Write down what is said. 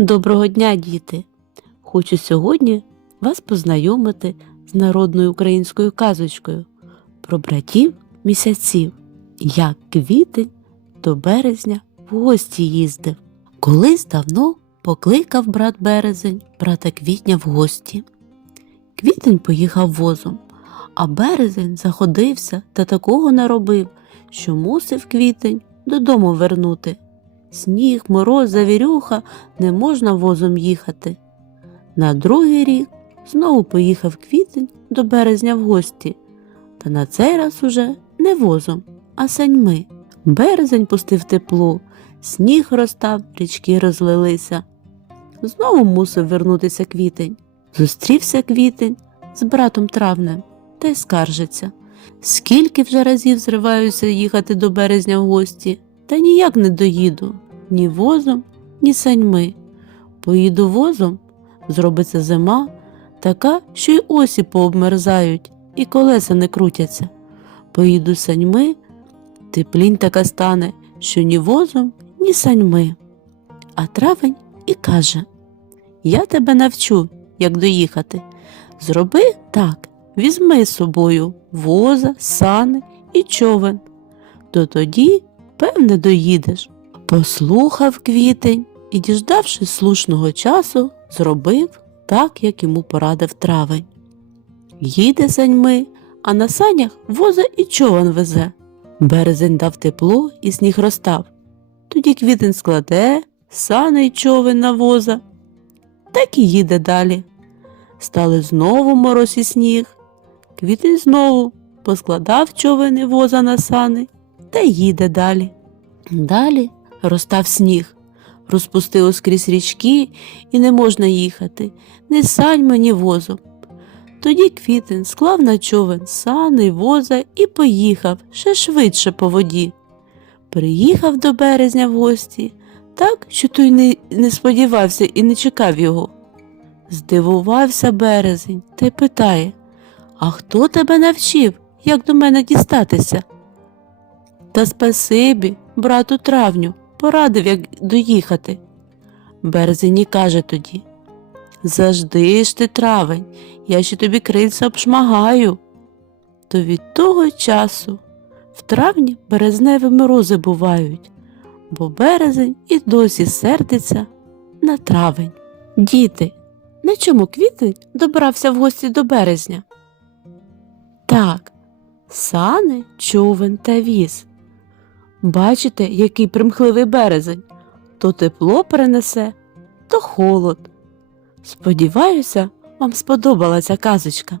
Доброго дня, діти! Хочу сьогодні вас познайомити з народною українською казочкою про братів місяців, як квітень до березня в гості їздив. Колись давно покликав брат березень брата квітня в гості. Квітень поїхав возом, а березень заходився та такого наробив, що мусив квітень додому вернути. Сніг, мороз, завірюха, не можна возом їхати. На другий рік знову поїхав квітень до березня в гості, та на цей раз уже не возом, а саньми. Березень пустив тепло, сніг розтав, річки розлилися. Знову мусив вернутися квітень. Зустрівся квітень з братом травнем та й скаржиться. Скільки вже разів зриваюся їхати до березня в гості, та ніяк не доїду ні возом, ні саньми. Поїду возом, зробиться зима, така, що й осі пообмерзають, і колеса не крутяться. Поїду саньми, теплінь така стане, що ні возом, ні саньми. А травень і каже: Я тебе навчу, як доїхати. Зроби так, візьми з собою воза, сани і човен. То тоді, певне, доїдеш. Послухав квітень і, діждавшись слушного часу, зробив так, як йому порадив травень. Їде саньми, а на санях воза і човен везе. Березень дав тепло і сніг розтав. Тоді квітень складе, сани й човен на воза, так і їде далі. Стали знову мороз і сніг. Квітень знову поскладав човен і воза на сани та їде далі. Далі розтав сніг, розпустило скрізь річки, і не можна їхати ні саньми, ні возом. Тоді квітень склав на човен сани воза і поїхав ще швидше по воді. Приїхав до березня в гості, так, що той не, не сподівався і не чекав його. Здивувався березень та й питає А хто тебе навчив, як до мене дістатися? Та спасибі, брату травню, порадив, як доїхати. Березень каже тоді Завжди ж ти травень, я ще тобі крильця обшмагаю. То від того часу в травні березневі морози бувають, бо березень і досі сердиться на травень. Діти, на чому квітень добрався в гості до березня? Так, сани, човен та віз. Бачите, який примхливий березень то тепло перенесе, то холод. Сподіваюся, вам сподобалася казочка.